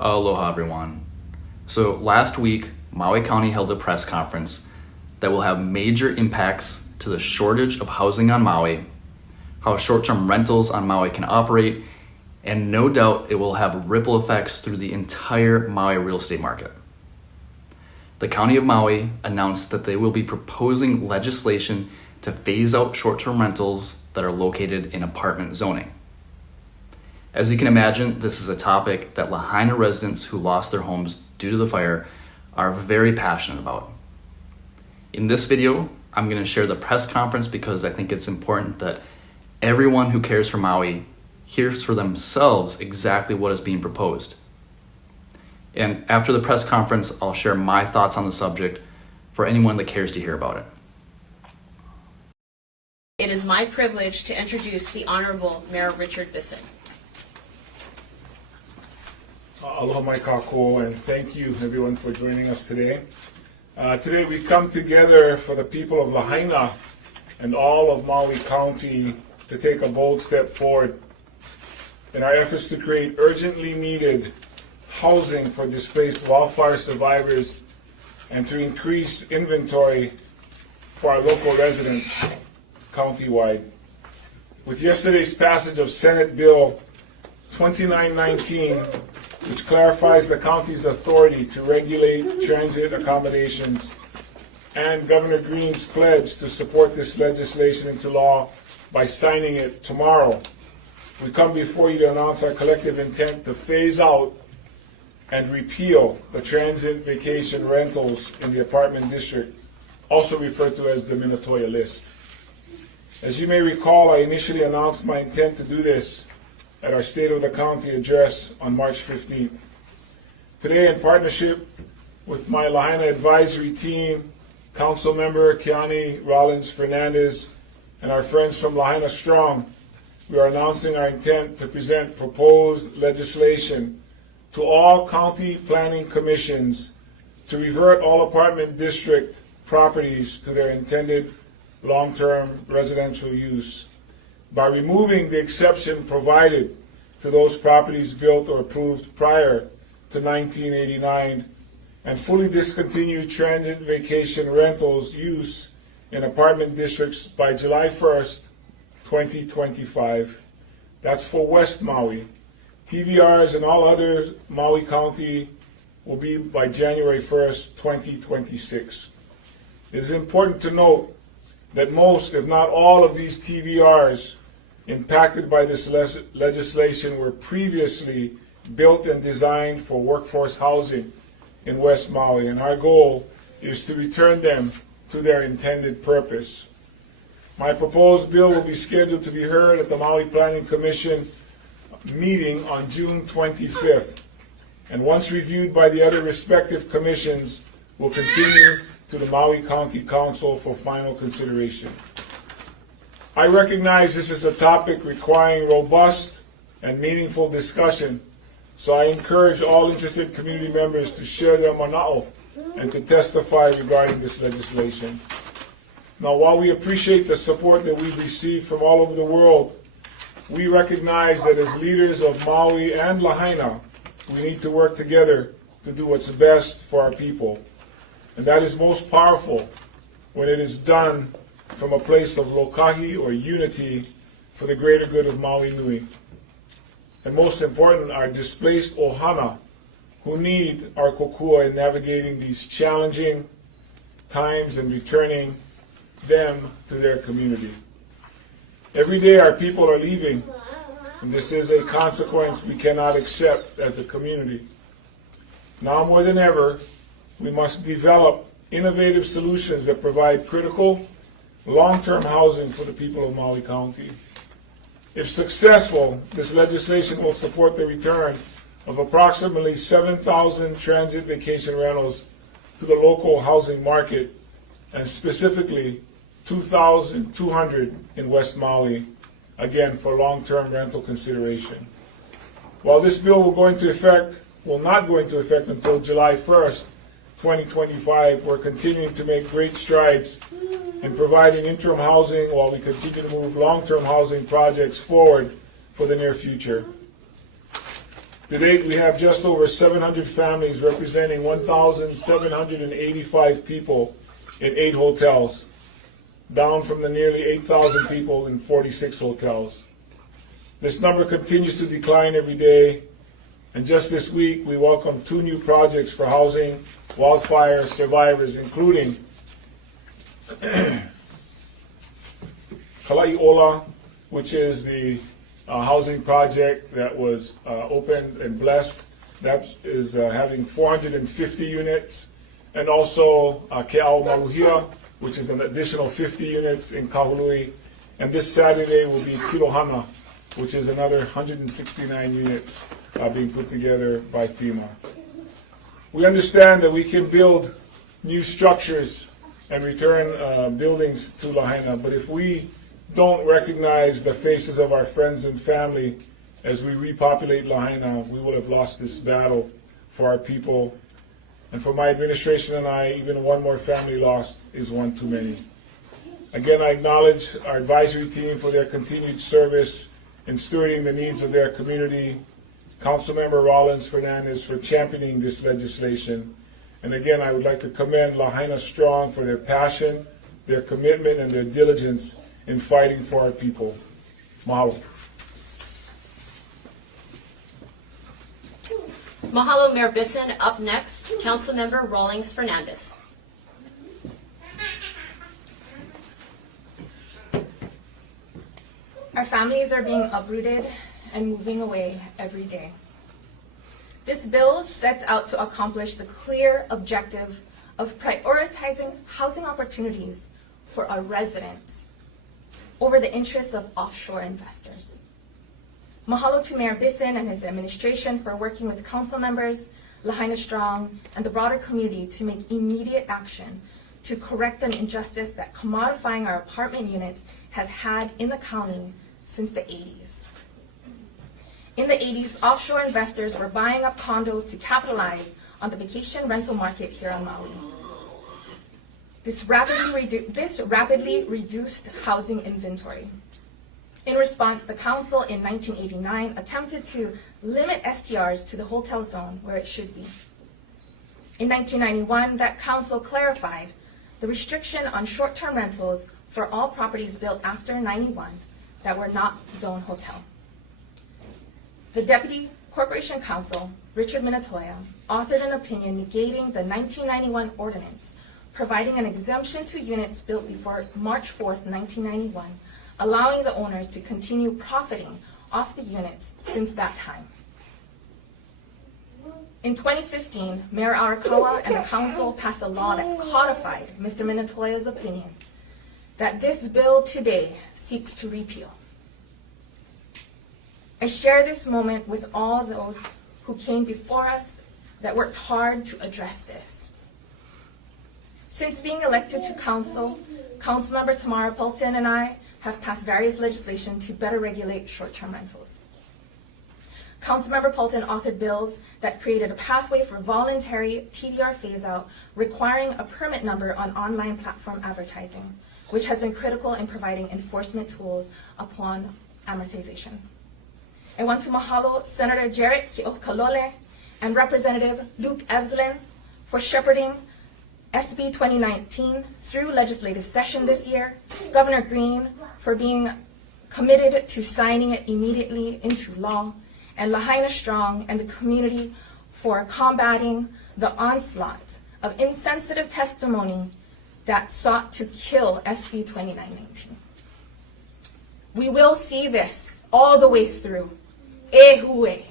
Aloha everyone. So last week, Maui County held a press conference that will have major impacts to the shortage of housing on Maui, how short-term rentals on Maui can operate, and no doubt it will have ripple effects through the entire Maui real estate market. The County of Maui announced that they will be proposing legislation to phase out short-term rentals that are located in apartment zoning. As you can imagine, this is a topic that Lahaina residents who lost their homes due to the fire are very passionate about. In this video, I'm going to share the press conference because I think it's important that everyone who cares for Maui hears for themselves exactly what is being proposed. And after the press conference, I'll share my thoughts on the subject for anyone that cares to hear about it. It is my privilege to introduce the Honorable Mayor Richard Bisson. Aloha mai kākou, and thank you everyone for joining us today. Today we come together for the people of Lahaina and all of Maui County to take a bold step forward in our efforts to create urgently needed housing for displaced wildfire survivors and to increase inventory for our local residents countywide. With yesterday's passage of Senate Bill 2919, which clarifies the county's authority to regulate transit accommodations, and Governor Green's pledge to support this legislation into law by signing it tomorrow, we come before you to announce our collective intent to phase out and repeal the transient vacation rentals in the apartment district, also referred to as the Minatoya List. As you may recall, I initially announced my intent to do this at our State of the County address on March 15th. Today, in partnership with my Lahaina advisory team, Council Member Keani Rollins Fernandez, and our friends from Lahaina Strong, we are announcing our intent to present proposed legislation to all county planning commissions to revert all apartment district properties to their intended long-term residential use by removing the exception provided to those properties built or approved prior to 1989 and fully discontinue transit vacation rentals use in apartment districts by July 1st, 2025. That's for West Maui. TVRs and all other Maui County will be by January 1st, 2026. It is important to note that most, if not all, of these TVRs impacted by this legislation were previously built and designed for workforce housing in West Maui, and our goal is to return them to their intended purpose. My proposed bill will be scheduled to be heard at the Maui Planning Commission meeting on June 25th, and once reviewed by the other respective commissions, will continue to the Maui County Council for final consideration. I recognize this is a topic requiring robust and meaningful discussion, so I encourage all interested community members to share their mana'o and to testify regarding this legislation. Now, while we appreciate the support that we've received from all over the world, we recognize that as leaders of Maui and Lahaina, we need to work together to do what's best for our people. And that is most powerful when it is done from a place of lokahi or unity for the greater good of Maui Nui. And most important, our displaced ohana who need our kokua in navigating these challenging times and returning them to their community. Every day our people are leaving, and this is a consequence we cannot accept as a community. Now more than ever, we must develop innovative solutions that provide critical, long-term housing for the people of Maui County. If successful, this legislation will support the return of approximately 7,000 transit vacation rentals to the local housing market, and specifically 2,200 in West Maui, again for long-term rental consideration. While this bill will not go into effect until July 1st, 2025, we're continuing to make great strides in providing interim housing while we continue to move long-term housing projects forward for the near future. To date, we have just over 700 families representing 1,785 people in 8 hotels, down from the nearly 8,000 people in 46 hotels. This number continues to decline every day, and just this week we welcomed 2 new projects for housing wildfire survivors, including Kalai'ola, which is the housing project that was opened and blessed. That is having 450 units. And also Ke'au Maluhia, which is an additional 50 units in Kahului. And this Saturday will be Kilohana, which is another 169 units being put together by FEMA. We understand that we can build new structures and return buildings to Lahaina, but if we don't recognize the faces of our friends and family as we repopulate Lahaina, we will have lost this battle for our people. And for my administration and I, even one more family lost is one too many. Again, I acknowledge our advisory team for their continued service in stewarding the needs of their community, Councilmember Rollins Fernandez for championing this legislation. And again, I would like to commend Lahaina Strong for their passion, their commitment, and their diligence in fighting for our people. Mahalo. Mahalo, Mayor Bisson. Up next, Councilmember Rawlings Fernandez. Our families are being uprooted and moving away every day. This bill sets out to accomplish the clear objective of prioritizing housing opportunities for our residents over the interests of offshore investors. Mahalo to Mayor Bisson and his administration for working with council members, Lahaina Strong, and the broader community to make immediate action to correct an injustice that commodifying our apartment units has had in the county since the 80s. In the 80s, offshore investors were buying up condos to capitalize on the vacation rental market here on Maui. This rapidly reduced housing inventory. In response, the council in 1989 attempted to limit STRs to the hotel zone where it should be. In 1991, that council clarified the restriction on short-term rentals for all properties built after 91 that were not zone hotel. The Deputy Corporation Counsel, Richard Minatoya, authored an opinion negating the 1991 ordinance, providing an exemption to units built before March 4th, 1991, allowing the owners to continue profiting off the units since that time. In 2015, Mayor Arakawa and the council passed a law that codified Mr. Minatoya's opinion that this bill today seeks to repeal. I share this moment with all those who came before us that worked hard to address this. Since being elected to council, Councilmember Tamara Polton and I have passed various legislation to better regulate short-term rentals. Councilmember Polton authored bills that created a pathway for voluntary TDR phase-out requiring a permit number on online platform advertising, which has been critical in providing enforcement tools upon amortization. I want to mahalo Senator Jarrett Ki'okalole and Representative Luke Evslin for shepherding SB 2019 through legislative session this year, Governor Green for being committed to signing it immediately into law, and Lahaina Strong and the community for combating the onslaught of insensitive testimony that sought to kill SB 2919. We will see this all the way through. Ehue.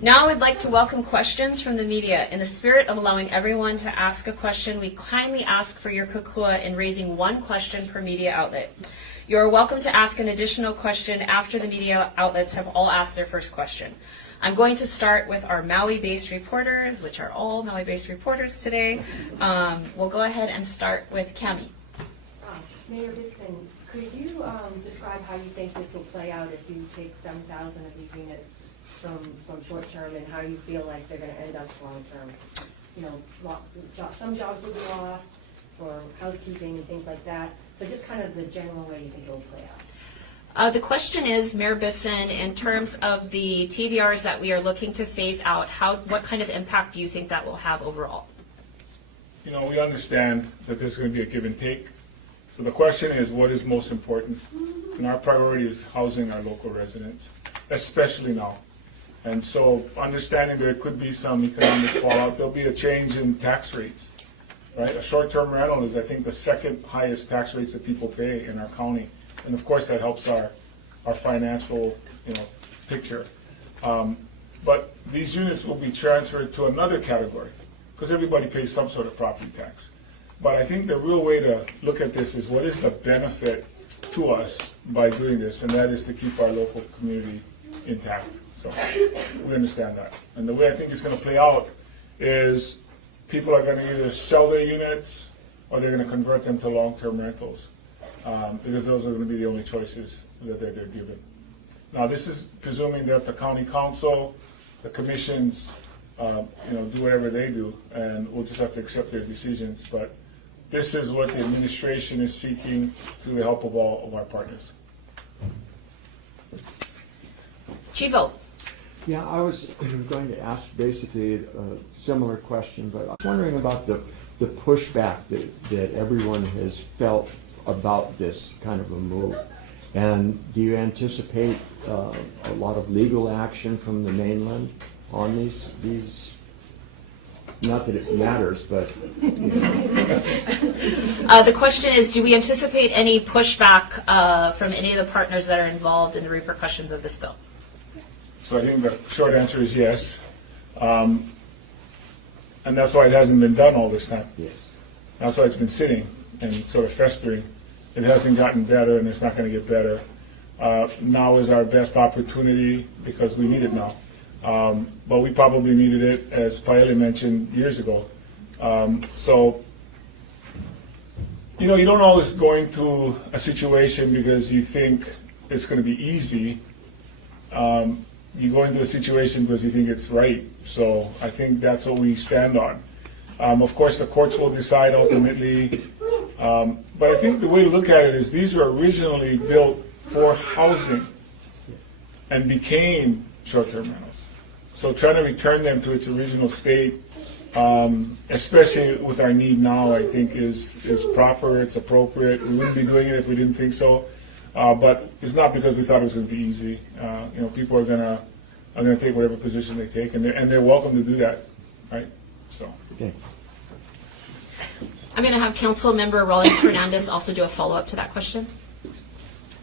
Now I'd like to welcome questions from the media. In the spirit of allowing everyone to ask a question, we kindly ask for your kokua in raising one question per media outlet. You are welcome to ask an additional question after the media outlets have all asked their first question. I'm going to start with our Maui-based reporters, which are all Maui-based reporters today. We'll go ahead and start with Cami. Mayor Bisson, could you describe how you think this will play out if you take 7,000 of these units from short term, and how you feel like they're going to end up long term? You know, some jobs will be lost for housekeeping and things like that. So just kind of the general way you think it will play The question is, Mayor Bisson, in terms of the TVRs that we are looking to phase out, what kind of impact do you think that will have overall? You know, we understand that there's going to be a give and take. So the question is, what is most important? And our priority is housing our local residents, especially now. And so understanding there could be some economic fallout, there'll be a change in tax rates, right? A short-term rental is, I think, the second highest tax rates that people pay in our county. And of course, that helps our financial, picture. But these units will be transferred to another category, because everybody pays some sort of property tax. But I think the real way to look at this is, what is the benefit to us by doing this? And that is to keep our local community intact. So we understand that. And the way I think it's going to play out is people are going to either sell their units or they're going to convert them to long-term rentals, because those are going to be the only choices that they're given. Now, this is presuming that the county council, the commissions, do whatever they do, and we'll just have to accept their decisions. But this is what the administration is seeking through the help of all of our partners. Chivo. Yeah, I was going to ask basically a similar question, but I was wondering about the pushback that everyone has felt about this kind of a move. And do you anticipate a lot of legal action from the mainland on these? Not that it matters, but The question is, do we anticipate any pushback from any of the partners that are involved in the repercussions of this bill? So I think the short answer is yes. And that's why it hasn't been done all this time. yes. That's why it's been sitting and sort of festering. It hasn't gotten better, and it's not going to get better. Now is our best opportunity because we need it now. But we probably needed it, as Paele mentioned, years ago. So, you don't always go into a situation because you think it's going to be easy. You go into a situation because you think it's right. So I think that's what we stand on. Of course, the courts will decide ultimately. But I think the way to look at it is, these were originally built for housing and became short-term rentals. So trying to return them to its original state, especially with our need now, I think is proper, it's appropriate. We wouldn't be doing it if we didn't think so. But it's not because we thought it was going to be easy. People are going to take whatever position they take, and they're welcome to do that, right? So. Okay. I'm going to have Council Member Rollins Fernandez also do a follow-up to that question.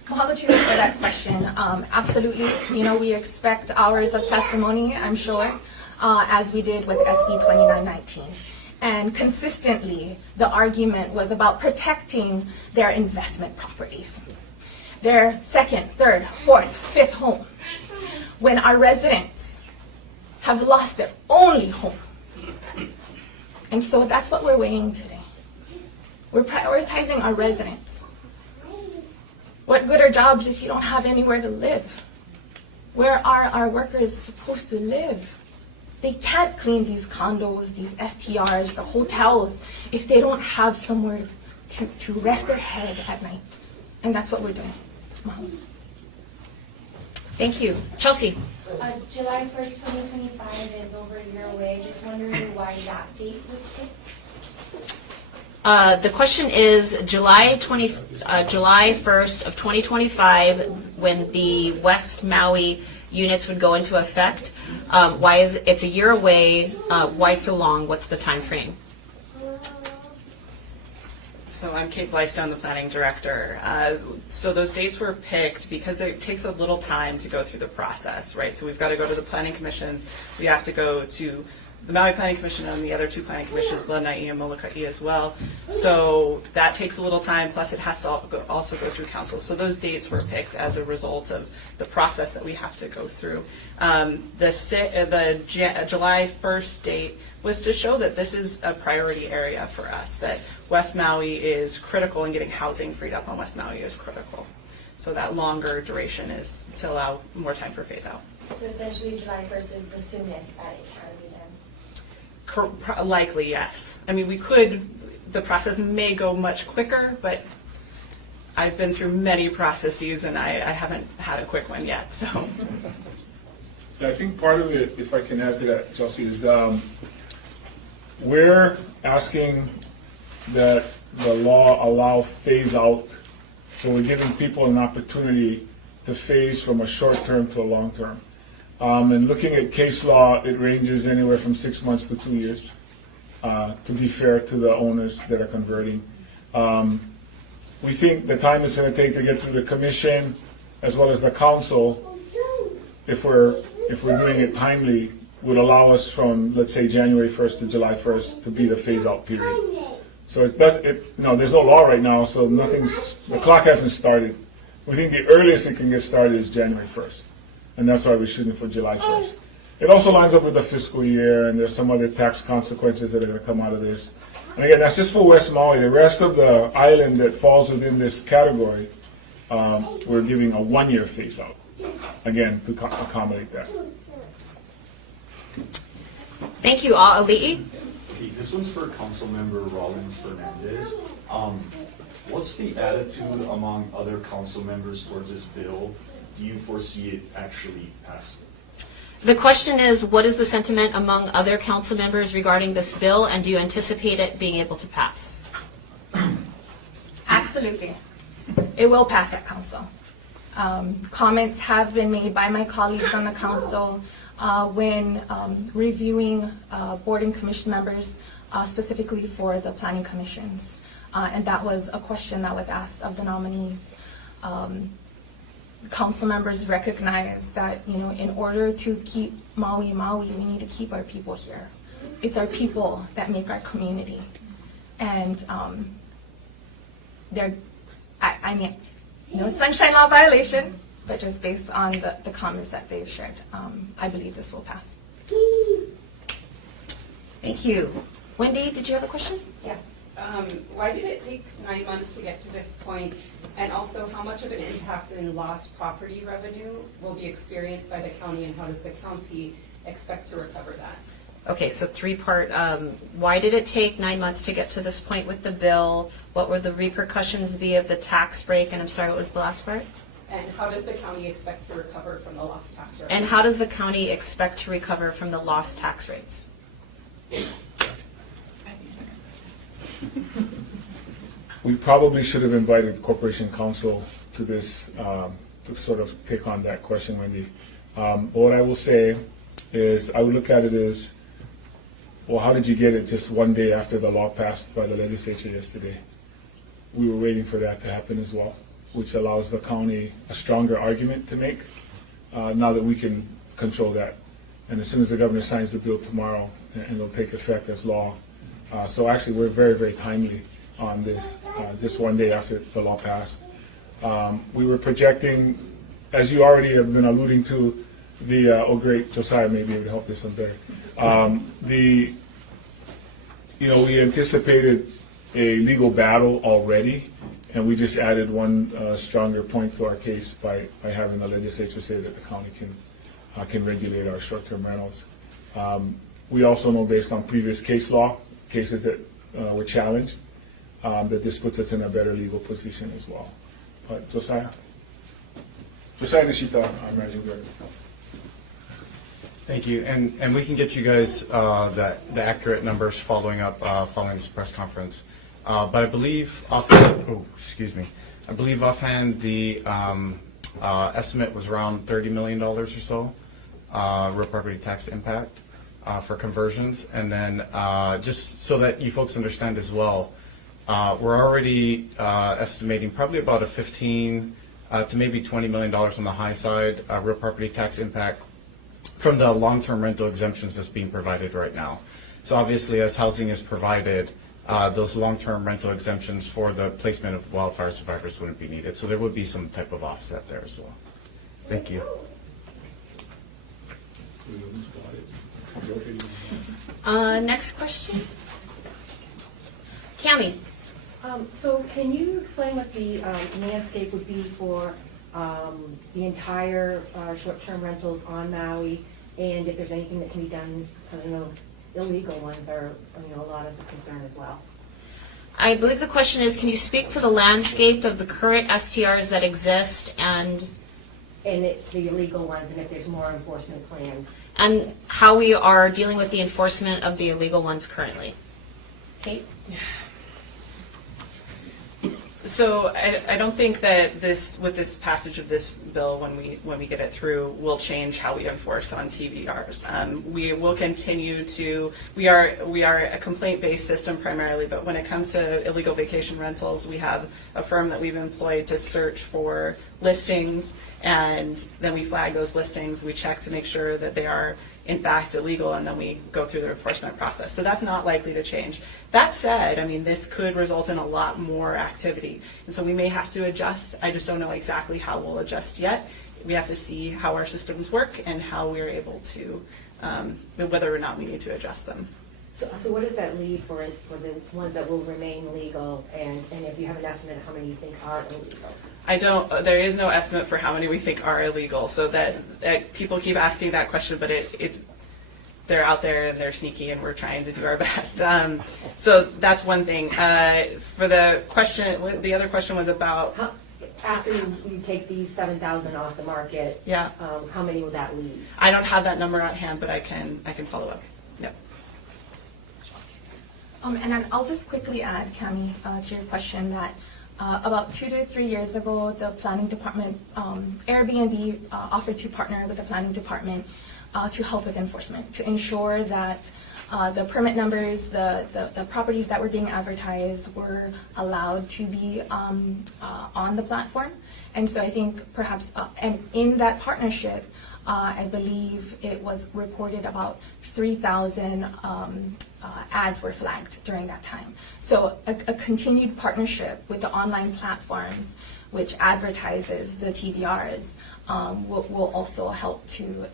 Mahalo Chair for that question. Absolutely, we expect hours of testimony, I'm sure, as we did with SB 2919. And consistently, the argument was about protecting their investment properties, their second, third, fourth, fifth home, when our residents have lost their only home. And so that's what we're weighing today. We're prioritizing our residents. What good are jobs if you don't have anywhere to live? Where are our workers supposed to live? They can't clean these condos, these STRs, the hotels, if they don't have somewhere to rest their head at night. And that's what we're doing. Mahalo. Thank you. Chelsea. July 1st, 2025 is over a year away. Just wondering why that date was picked. The question is July 1st of 2025, when the West Maui units would go into effect. Why is it's a year away? Why so long? What's the time frame? So I'm Kate Bleistone, the planning director. So those dates were picked because it takes a little time to go through the process, right? So we've got to go to the planning commissions. We have to go to the Maui Planning Commission and the other two planning commissions, Lanai and Molokai as well. So that takes a little time, plus it has to also go through council. So those dates were picked as a result of the process that we have to go through. The July 1st date was to show that this is a priority area for us, that West Maui is critical, and getting housing freed up on West Maui is critical. So that longer duration is to allow more time for phase out. So essentially July 1st is the soonest that it can be done. Likely, yes. I mean, the process may go much quicker, but I've been through many processes, and I haven't had a quick one yet. So, I think part of it, if I can add to that, Chelsea, is we're asking that the law allow phase out. So we're giving people an opportunity to phase from a short term to a long term. And looking at case law, it ranges anywhere from 6 months to 2 years, to be fair to the owners that are converting. We think the time it's going to take to get through the commission as well as the council, if we're doing it timely, would allow us from, let's say, January 1st to July 1st to be the phase-out period. So there's no law right now, so the clock hasn't started. We think the earliest it can get started is January 1st, and that's why we're shooting for July 1st. It also lines up with the fiscal year, and there's some other tax consequences that are going to come out of this. And again, that's just for West Maui. The rest of the island that falls within this category, we're giving a 1-year phase-out, again, to accommodate that. Thank you, Ali'i. Okay, this one's for Councilmember Rollins Fernandez. What's the attitude among other council members towards this bill? Do you foresee it actually passing? The question is, what is the sentiment among other council members regarding this bill, and do you anticipate it being able to pass? Absolutely. It will pass at council. Comments have been made by my colleagues on the council when reviewing board and commission members, specifically for the planning commissions. And that was a question that was asked of the nominees. Council members recognize that, in order to keep Maui, we need to keep our people here. It's our people that make our community. And no sunshine law violation, but just based on the comments that they've shared, I believe this will pass. Thank you. Wendy, did you have a question? Yeah. Why did it take 9 months to get to this point? And also, how much of an impact in lost property revenue will be experienced by the county, and how does the county expect to recover that? Okay, so 3-part. Why did it take 9 months to get to this point with the bill? What would the repercussions be of the tax break? And I'm sorry, what was the last part? And how does the county expect to recover from the lost tax revenue? And how does the county expect to recover from the lost tax rates? We probably should have invited Corporation Counsel to this, to sort of take on that question, Wendy. What I will say is, I would look at it as, well, how did you get it just one day after the law passed by the legislature yesterday? We were waiting for that to happen as well, which allows the county a stronger argument to make, now that we can control that. And as soon as the governor signs the bill tomorrow, and it'll take effect as law. So actually, we're very, very timely on this, just one day after the law passed. We were projecting, as you already have been alluding to, great, Josiah may be able to help this one better. We anticipated a legal battle already, and we just added one stronger point to our case by having the legislature say that the county can regulate our short-term rentals. We also know, based on previous case law, cases that were challenged, that this puts us in a better legal position as well. But Josiah Nishita, I imagine good. Thank you, and we can get you guys the accurate numbers following this press conference. But I believe offhand, the estimate was around $30 million or so, real property tax impact for conversions. And then just so that you folks understand as well, we're already estimating probably about a $15 to maybe $20 million on the high side real property tax impact from the long-term rental exemptions that's being provided right now. So obviously, as housing is provided, those long-term rental exemptions for the placement of wildfire survivors wouldn't be needed. So there would be some type of offset there as well. Thank you. Next question. Cami. So can you explain what the landscape would be for the entire short-term rentals on Maui, and if there's anything that can be done? I know illegal ones are, a lot of the concern as well. I believe the question is, can you speak to the landscape of the current STRs that exist and the illegal ones, and if there's more enforcement planned? and how we are dealing with the enforcement of the illegal ones currently? Kate? So I don't think that with this passage of this bill, when we get it through, will change how we enforce on TVRs. We will continue to. We are a complaint-based system primarily, but when it comes to illegal vacation rentals, we have a firm that we've employed to search for listings, and then we flag those listings. We check to make sure that they are in fact illegal, and then we go through the enforcement process. So that's not likely to change. That said, I mean, this could result in a lot more activity, and so we may have to adjust. I just don't know exactly how we'll adjust yet. We have to see how our systems work and how we're able to, whether or not we need to adjust them. So what does that leave for the ones that will remain legal, and if you have an estimate of how many you think are illegal? There is no estimate for how many we think are illegal, so that people keep asking that question, but they're out there and they're sneaky, and we're trying to do our best. So that's one thing. For the question, the other question was about after you take these 7,000 off the market. Yeah. How many will that leave? I don't have that number at hand, but I can follow up. Yep. And then I'll just quickly add, Cami, to your question that about 2 to 3 years ago, the planning department, Airbnb offered to partner with the planning department to help with enforcement, to ensure that the permit numbers, the properties that were being advertised were allowed to be on the platform. And so I think perhaps, and in that partnership, I believe it was reported about 3,000 ads were flagged during that time. So a continued partnership with the online platforms, which advertises the TVRs, will also help to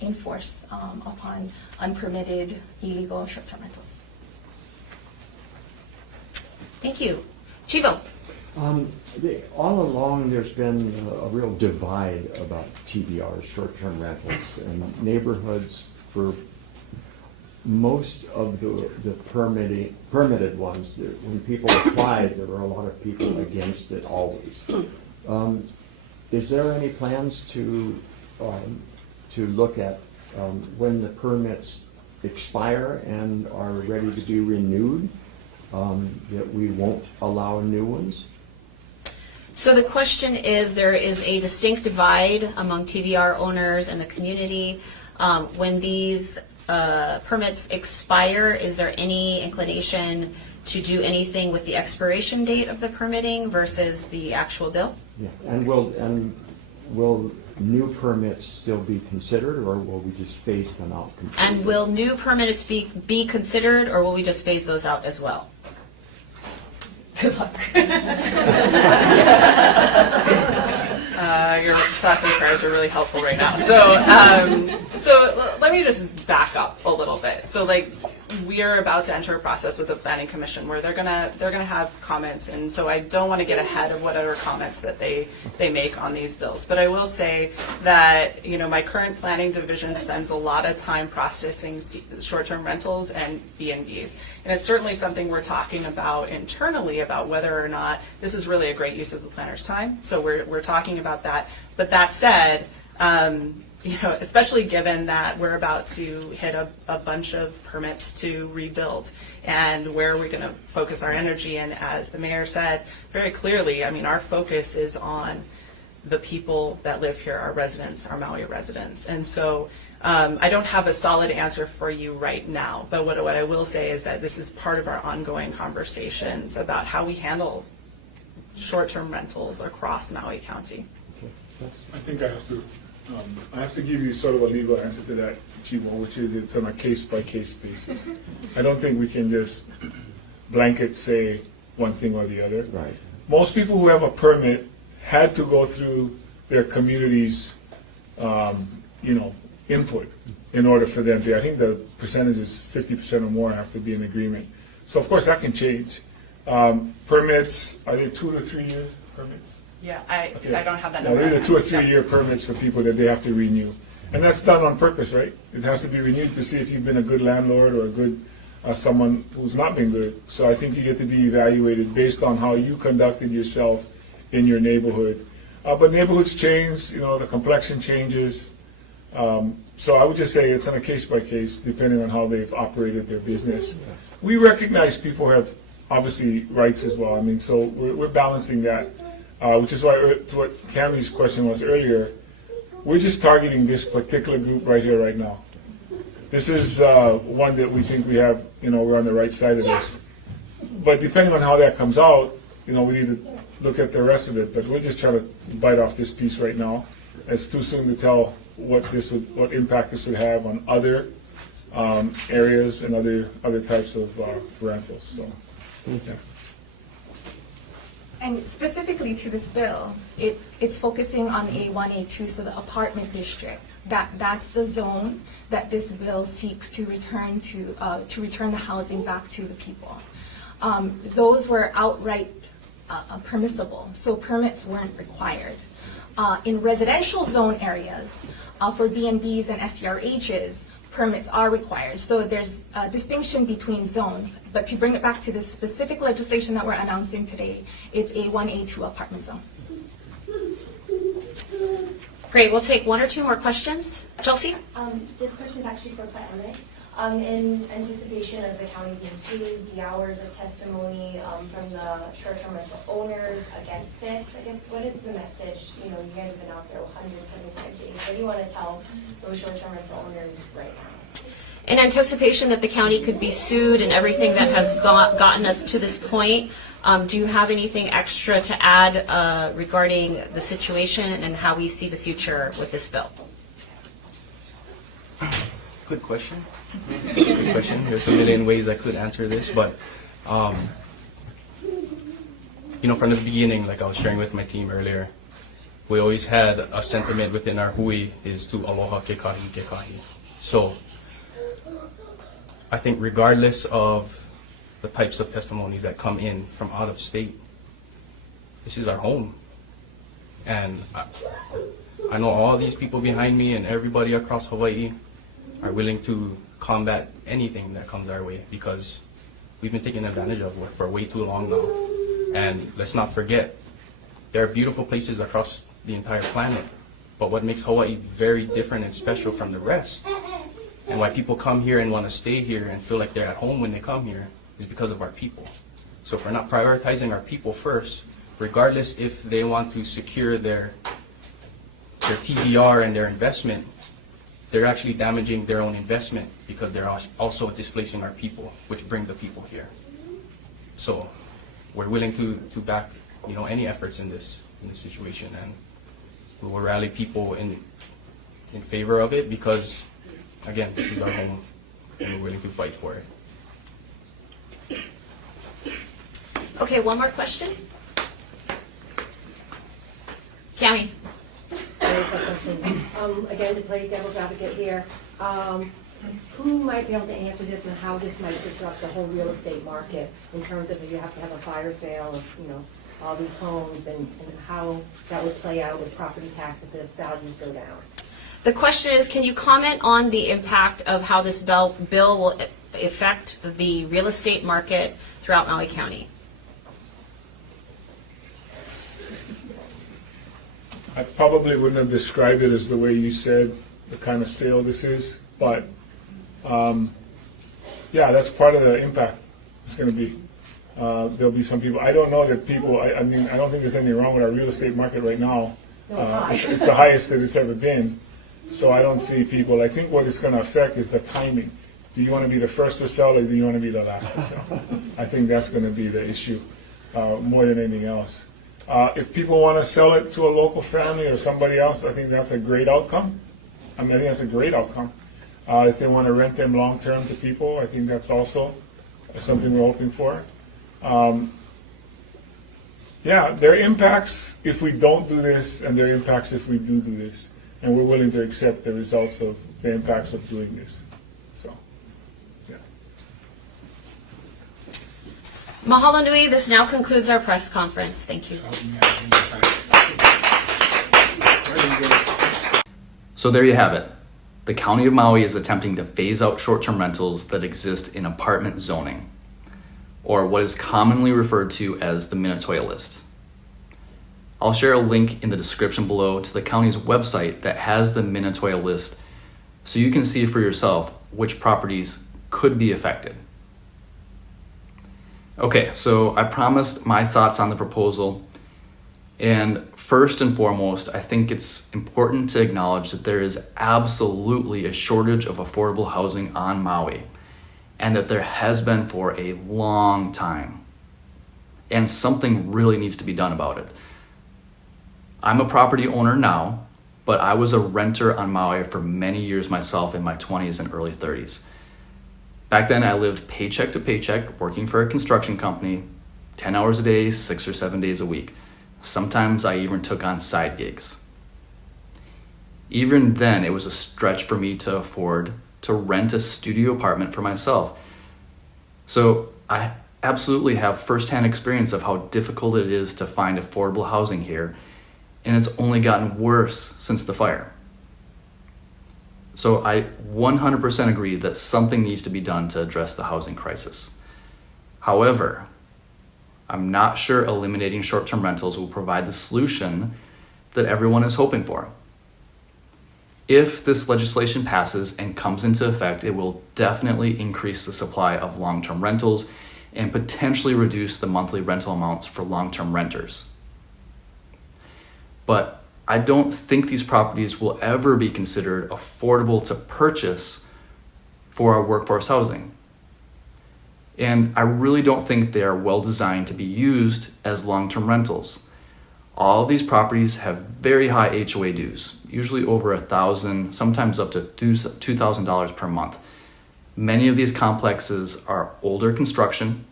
enforce upon unpermitted illegal short-term rentals. Thank you. Chivo? All along, there's been a real divide about TVRs, short-term rentals, and neighborhoods for most of the permitted ones. When people applied, there were a lot of people against it always. Is there any plans to look at when the permits expire and are ready to be renewed, that we won't allow new ones? So the question is, there is a distinct divide among TVR owners and the community. When these permits expire, is there any inclination to do anything with the expiration date of the permitting versus the actual bill? Yeah, and will new permits still be considered, or will we just phase them out completely? And will new permits be considered, or will we just phase those out as well? Good luck. Your thoughts and prayers are really helpful right now. So let me just back up a little bit. So we are about to enter a process with the Planning Commission where they're gonna have comments, and so I don't want to get ahead of whatever comments that they make on these bills. But I will say that my current planning division spends a lot of time processing short-term rentals and B&Bs, and it's certainly something we're talking about internally about whether or not this is really a great use of the planner's time. So we're talking about that. But that said, especially given that we're about to hit a bunch of permits to rebuild, and where we're going to focus our energy, and as the mayor said very clearly, I mean, our focus is on the people that live here, our residents, our Maui residents. And so I don't have a solid answer for you right now, but what I will say is that this is part of our ongoing conversations about how we handle short-term rentals across Maui County. I think I have to give you sort of a legal answer to that, Chivo, which is it's on a case-by-case basis. I don't think we can just blanket say one thing or the other. Right. Most people who have a permit had to go through their community's, input in order for them to. I think the percentage is 50% or more have to be in agreement. So of course that can change. Permits, are they 2 to 3 year permits? Yeah, I don't have that No, number. they're 2 or 3 year permits for people that they have to renew. And that's done on purpose, right? It has to be renewed to see if you've been a good landlord or a good someone who's not been good. So I think you get to be evaluated based on how you conducted yourself in your neighborhood. But neighborhoods change, the complexion changes. So I would just say it's on a case by case, depending on how they've operated their business. We recognize people have obviously rights as well. So we're balancing that, which is why to what Cammie's question was earlier, we're just targeting this particular group right here, right now. This is one that we think we have, we're on the right side of this. But depending on how that comes out, we need to look at the rest of it. But we're just trying to bite off this piece right now. It's too soon to tell what impact this would have on other areas and other types of rentals. So, yeah. And specifically to this bill, it's focusing on A1, A2, so the apartment district. That's the zone that this bill seeks to return the housing back to the people. Those were outright permissible, so permits weren't required. In residential zone areas, for B&Bs and STRHs, permits are required. So there's a distinction between zones. But to bring it back to the specific legislation that we're announcing today, it's A1, A2 apartment zone. Great, we'll take one or two more questions. Chelsea? This question is actually for Pa'ele. In anticipation of the county being sued, the hours of testimony from the short-term rental owners against this, I guess, what is the message? You guys have been out there 175 days. What do you want to tell those short-term rental owners right now? In anticipation that the county could be sued and everything that has gotten us to this point, do you have anything extra to add regarding the situation and how we see the future with this bill? Good question. Good question. There's a million ways I could answer this, but from the beginning, like I was sharing with my team earlier, we always had a sentiment within our hui is to aloha kekahi kekahi. So I think regardless of the types of testimonies that come in from out of state, this is our home. And I know all these people behind me and everybody across Hawaii are willing to combat anything that comes our way because we've been taken advantage of for way too long now. And let's not forget, there are beautiful places across the entire planet, but what makes Hawaii very different and special from the rest, and why people come here and want to stay here and feel like they're at home when they come here, is because of our people. So if we're not prioritizing our people first, regardless if they want to secure their TVR and their investment, they're actually damaging their own investment because they're also displacing our people, which bring the people here. So we're willing to back any efforts in this situation, and we will rally people in favor of it because, again, this is our home and we're willing to fight for it. Okay, one more question. Cammie. Again, to play devil's advocate here, who might be able to answer this and how this might disrupt the whole real estate market in terms of if you have to have a fire sale of, all these homes and how that would play out with property taxes if values go down? The question is, can you comment on the impact of how this bill will affect the real estate market throughout Maui County? I probably wouldn't have described it as the way you said, the kind of sale this is, but that's part of the impact. It's going to be. There'll be some people. I don't know that people. I don't think there's anything wrong with our real estate market right now. It's the highest that it's ever been. So I don't see people. I think what it's going to affect is the timing. Do you want to be the first to sell or do you want to be the last to sell? I think that's going to be the issue more than anything else. If people want to sell it to a local family or somebody else, I think that's a great outcome. I think that's a great outcome. If they want to rent them long-term to people, I think that's also something we're hoping for. There are impacts if we don't do this, and there are impacts if we do this. And we're willing to accept the results of the impacts of doing this. So, yeah. Mahalo nui. This now concludes our press conference. Thank you. So there you have it. the County of Maui is attempting to phase out short-term rentals that exist in apartment zoning, or what is commonly referred to as the Minatoya List. I'll share a link in the description below to the county's website that has the Minatoya List so you can see for yourself which properties could be affected. Okay, so I promised my thoughts on the proposal, and first and foremost, I think it's important to acknowledge that there is absolutely a shortage of affordable housing on Maui, and that there has been for a long time, and something really needs to be done about it. I'm a property owner now, but I was a renter on Maui for many years myself in my 20s and early 30s. Back then, I lived paycheck to paycheck, working for a construction company, 10 hours a day, 6 or 7 days a week. Sometimes I even took on side gigs. Even then, it was a stretch for me to afford to rent a studio apartment for myself. So I absolutely have firsthand experience of how difficult it is to find affordable housing here, and it's only gotten worse since the fire. So I 100% agree that something needs to be done to address the housing crisis. However, I'm not sure eliminating short-term rentals will provide the solution that everyone is hoping for. If this legislation passes and comes into effect, it will definitely increase the supply of long-term rentals and potentially reduce the monthly rental amounts for long-term renters. But I don't think these properties will ever be considered affordable to purchase for our workforce housing. And I really don't think they are well designed to be used as long-term rentals. All of these properties have very high HOA dues, usually over $1,000, sometimes up to $2,000 per month. Many of these complexes are older construction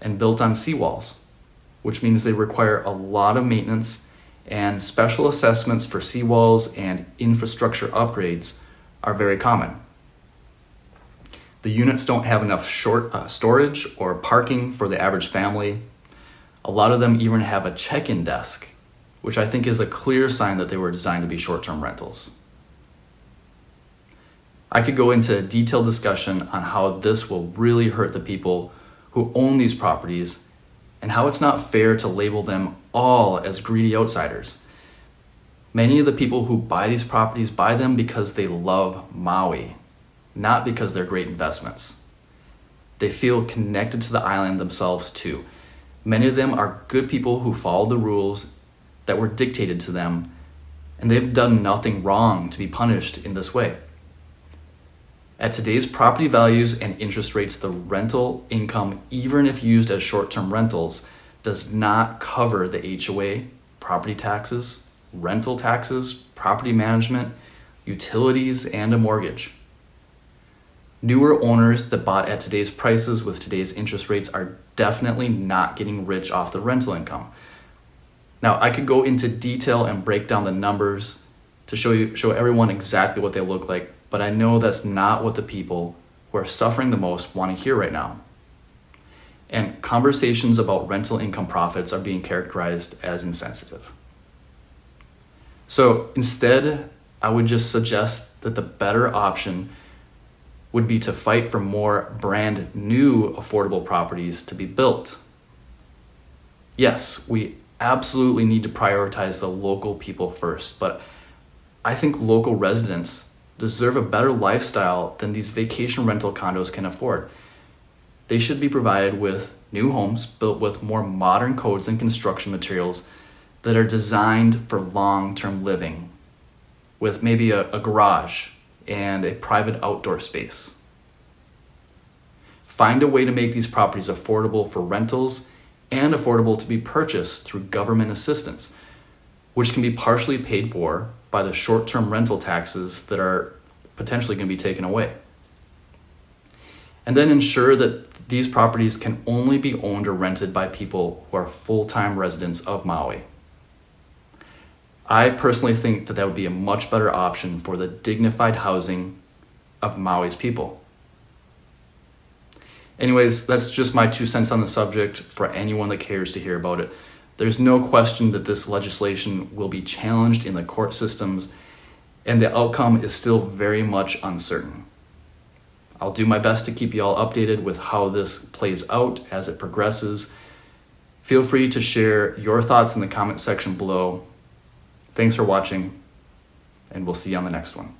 and built on seawalls, which means they require a lot of maintenance, and special assessments for seawalls and infrastructure upgrades are very common. The units don't have enough storage or parking for the average family. A lot of them even have a check-in desk, which I think is a clear sign that they were designed to be short-term rentals. I could go into a detailed discussion on how this will really hurt the people who own these properties and how it's not fair to label them all as greedy outsiders. Many of the people who buy these properties buy them because they love Maui, not because they're great investments. They feel connected to the island themselves too. Many of them are good people who follow the rules that were dictated to them, and they've done nothing wrong to be punished in this way. At today's property values and interest rates, the rental income, even if used as short-term rentals, does not cover the HOA, property taxes, rental taxes, property management, utilities, and a mortgage. Newer owners that bought at today's prices with today's interest rates are definitely not getting rich off the rental income. Now, I could go into detail and break down the numbers to show everyone exactly what they look like, but I know that's not what the people who are suffering the most want to hear right now. And conversations about rental income profits are being characterized as insensitive. So instead, I would just suggest that the better option would be to fight for more brand new affordable properties to be built. Yes, we absolutely need to prioritize the local people first, but I think local residents deserve a better lifestyle than these vacation rental condos can afford. They should be provided with new homes built with more modern codes and construction materials that are designed for long-term living, with maybe a garage and a private outdoor space. Find a way to make these properties affordable for rentals and affordable to be purchased through government assistance, which can be partially paid for by the short-term rental taxes that are potentially going to be taken away. And then ensure that these properties can only be owned or rented by people who are full-time residents of Maui. I personally think that would be a much better option for the dignified housing of Maui's people. Anyways, that's just my 2 cents on the subject for anyone that cares to hear about it. There's no question that this legislation will be challenged in the court systems, and the outcome is still very much uncertain. I'll do my best to keep you all updated with how this plays out as it progresses. Feel free to share your thoughts in the comment section below. Thanks for watching, and we'll see you on the next one.